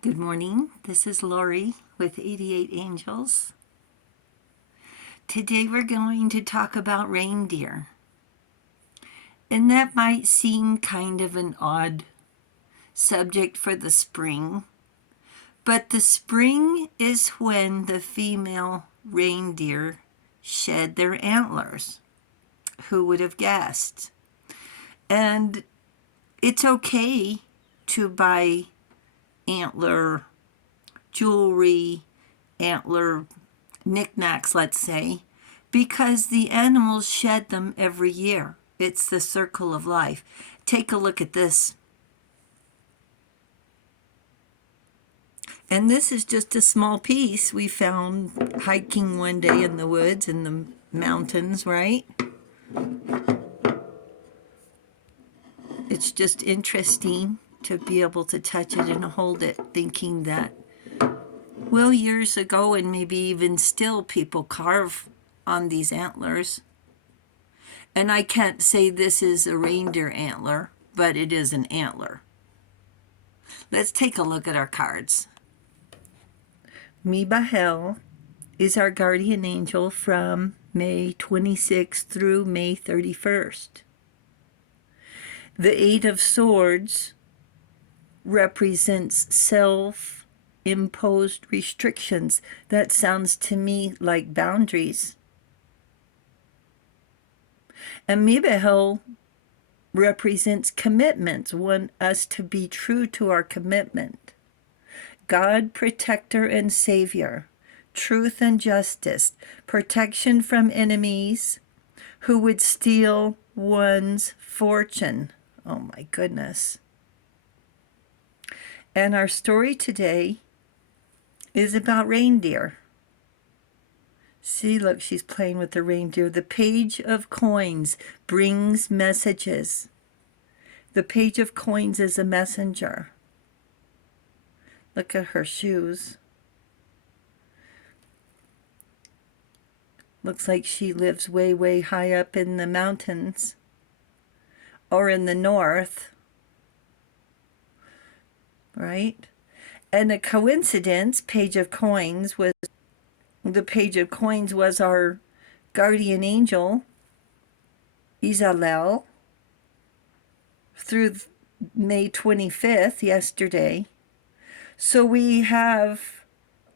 Good morning. This is Lori with 88 Angels. Today we're going to talk about reindeer. And that might seem kind of an odd subject for the spring, but the spring is when the female reindeer shed their antlers. Who would have guessed? And it's okay to buy antler jewelry, antler knickknacks, let's say, because the animals shed them every year. It's the circle of life. Take a look at this. And this is just a small piece we found hiking one day in the woods, in the mountains, right? It's just interesting to be able to touch it and hold it, thinking that, well, years ago and maybe even still, people carve on these antlers. And I can't say this is a reindeer antler, but it is an antler. Let's take a look at our cards. Mibahel is our guardian angel from May 26th through May 31st. The Eight of Swords represents self-imposed restrictions. That sounds to me like boundaries. And Mibahel represents commitments, want us to be true to our commitment. God, protector and savior, truth and justice, protection from enemies who would steal one's fortune. Oh my goodness. And our story today is about reindeer. See, look, she's playing with the reindeer. The Page of Coins brings messages. The Page of Coins is a messenger. Look at her shoes. Looks like she lives way, way high up in the mountains or in the north, right? And a coincidence, Page of Coins was, the Page of Coins was our guardian angel, Izalel, through May 25th, yesterday. So we have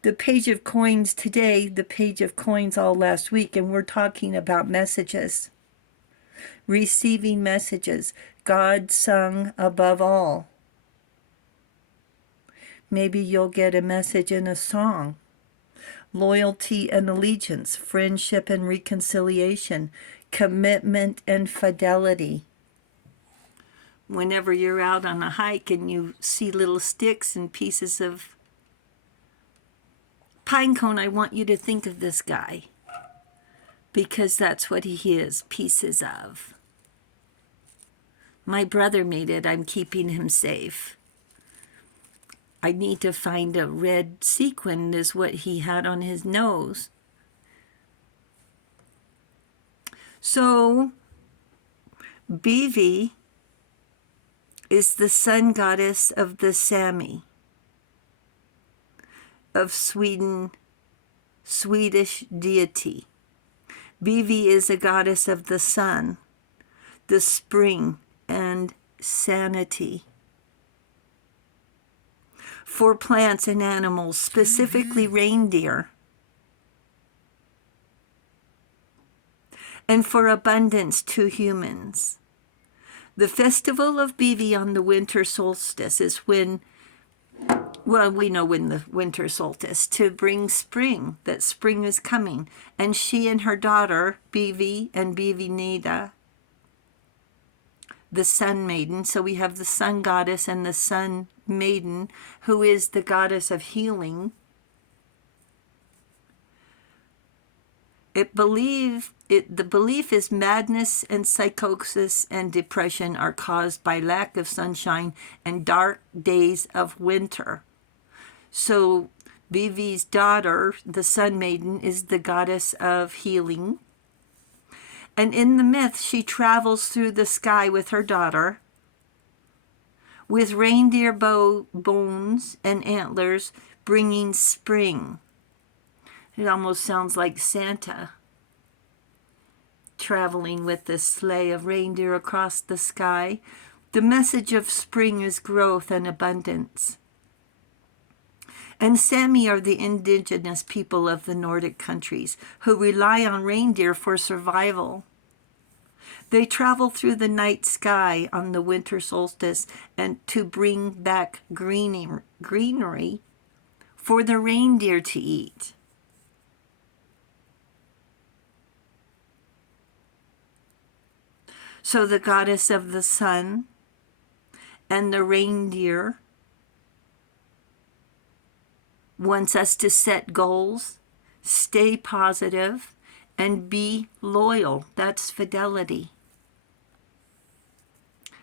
the Page of Coins today, the Page of Coins all last week, and we're talking about messages. Receiving messages. God sung above all. Maybe you'll get a message in a song. Loyalty and allegiance, friendship and reconciliation, commitment and fidelity. Whenever you're out on a hike and you see little sticks and pieces of pine cone, I want you to think of this guy, because that's what he is, pieces of. My brother made it. I'm keeping him safe. I need to find a red sequin, is what he had on his nose. So, Beavis is the sun goddess of the Sami, of Sweden, Swedish deity. Beavis is a goddess of the sun, the spring, and sanity. For plants and animals, specifically reindeer, and for abundance to humans. The festival of Beavis on the winter solstice is when, well, we know when the winter solstice, to bring spring, that spring is coming. And she and her daughter, Beavis and Nieida, the sun maiden, so we have the sun goddess and the sun maiden, who is the goddess of healing. The belief is madness and psychosis and depression are caused by lack of sunshine and dark days of winter. So Beavis's daughter, the sun maiden, is the goddess of healing. And in the myth, she travels through the sky with her daughter, with reindeer bones and antlers, bringing spring. It almost sounds like Santa traveling with this sleigh of reindeer across the sky. The message of spring is growth and abundance. And Sami are the indigenous people of the Nordic countries who rely on reindeer for survival. They travel through the night sky on the winter solstice and to bring back greenery for the reindeer to eat. So the goddess of the sun and the reindeer wants us to set goals, stay positive, and be loyal. That's fidelity.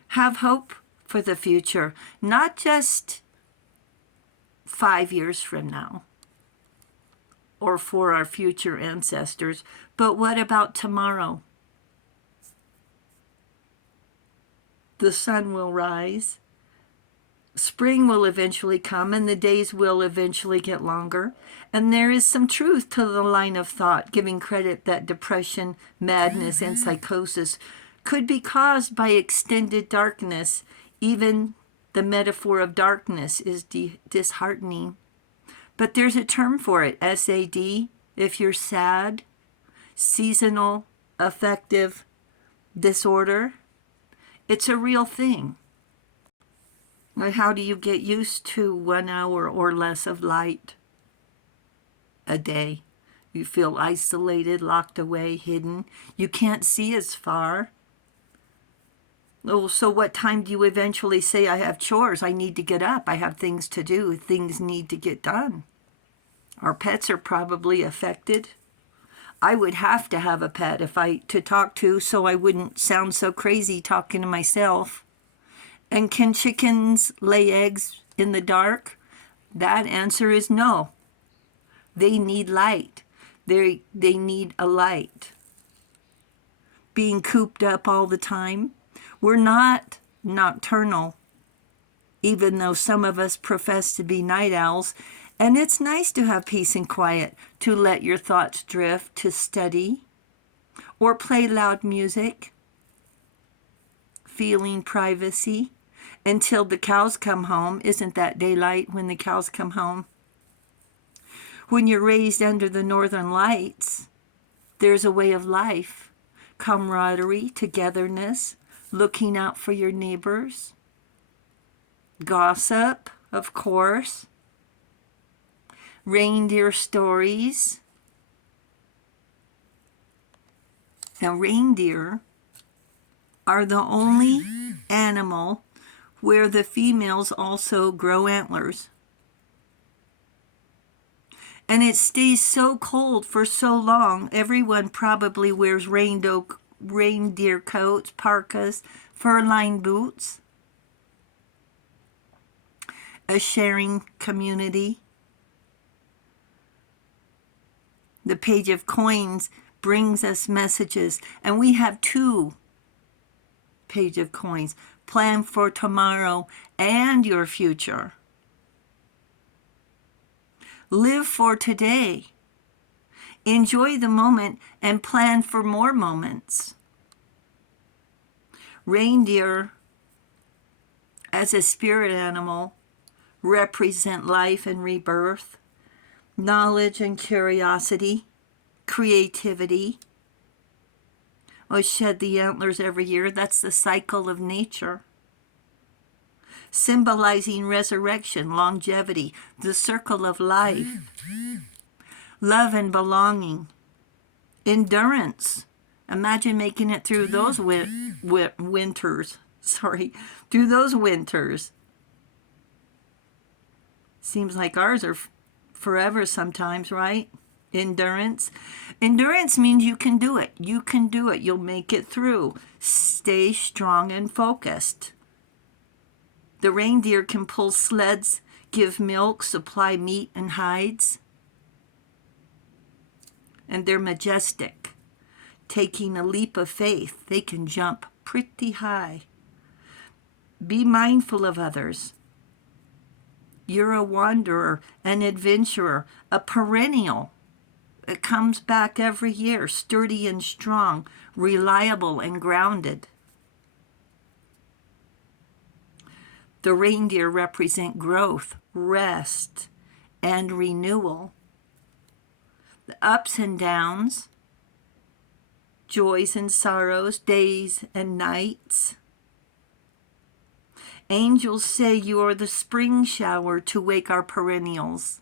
Have hope for the future, not just 5 years from now or for our future ancestors, but what about tomorrow? The sun will rise. Spring will eventually come, and the days will eventually get longer. And there is some truth to the line of thought, giving credit that depression, madness, and psychosis could be caused by extended darkness. Even the metaphor of darkness is disheartening. But there's a term for it, SAD, if you're sad, seasonal affective disorder. It's a real thing. How do you get used to 1 hour or less of light a day? You feel isolated, locked away, hidden. You can't see as far. Oh, so what time do you eventually say, I have chores, I need to get up, I have things to do, things need to get done? Our pets are probably affected. I would have to have a pet to talk to, so I wouldn't sound so crazy talking to myself. And can chickens lay eggs in the dark? That answer is no. They need light. They need a light. Being cooped up all the time. We're not nocturnal, even though some of us profess to be night owls. And it's nice to have peace and quiet, to let your thoughts drift, to study, or play loud music, feeling privacy until the cows come home. Isn't that daylight when the cows come home? When you're raised under the northern lights, there's a way of life, camaraderie, togetherness, looking out for your neighbors, gossip, of course, reindeer stories. Now, reindeer are the only animal where the females also grow antlers. And it stays so cold for so long, everyone probably wears reindeer coats, parkas, fur-lined boots. A sharing community. The page of coins brings us messages, and we have 2 page of coins. Plan for tomorrow and your future. Live for today. Enjoy the moment and plan for more moments. Reindeer, as a spirit animal, represent life and rebirth, knowledge and curiosity, creativity. Shed the antlers every year. That's the cycle of nature. Symbolizing resurrection, longevity, the circle of life, love and belonging, endurance. Imagine making it through those winters. Through those winters. Seems like ours are forever sometimes, right? Endurance. Endurance means you can do it. You can do it. You'll make it through. Stay strong and focused. The reindeer can pull sleds, give milk, supply meat and hides. And they're majestic. Taking a leap of faith, they can jump pretty high. Be mindful of others. You're a wanderer, an adventurer, a perennial. It comes back every year, sturdy and strong, reliable and grounded. The reindeer represent growth, rest, and renewal. The ups and downs, joys and sorrows, days and nights. Angels say you are the spring shower to wake our perennials,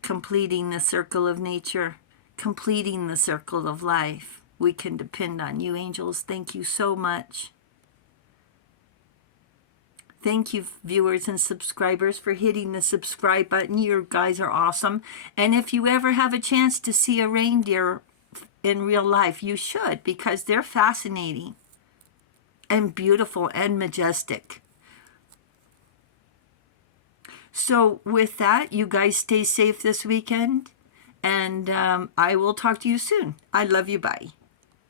completing the circle of nature, completing the circle of life. We can depend on you, angels. Thank you so much. Thank you, viewers and subscribers, for hitting the subscribe button. You guys are awesome. And if you ever have a chance to see a reindeer in real life, you should, because they're fascinating and beautiful and majestic. So with that, you guys stay safe this weekend, and I will talk to you soon. I love you. Bye.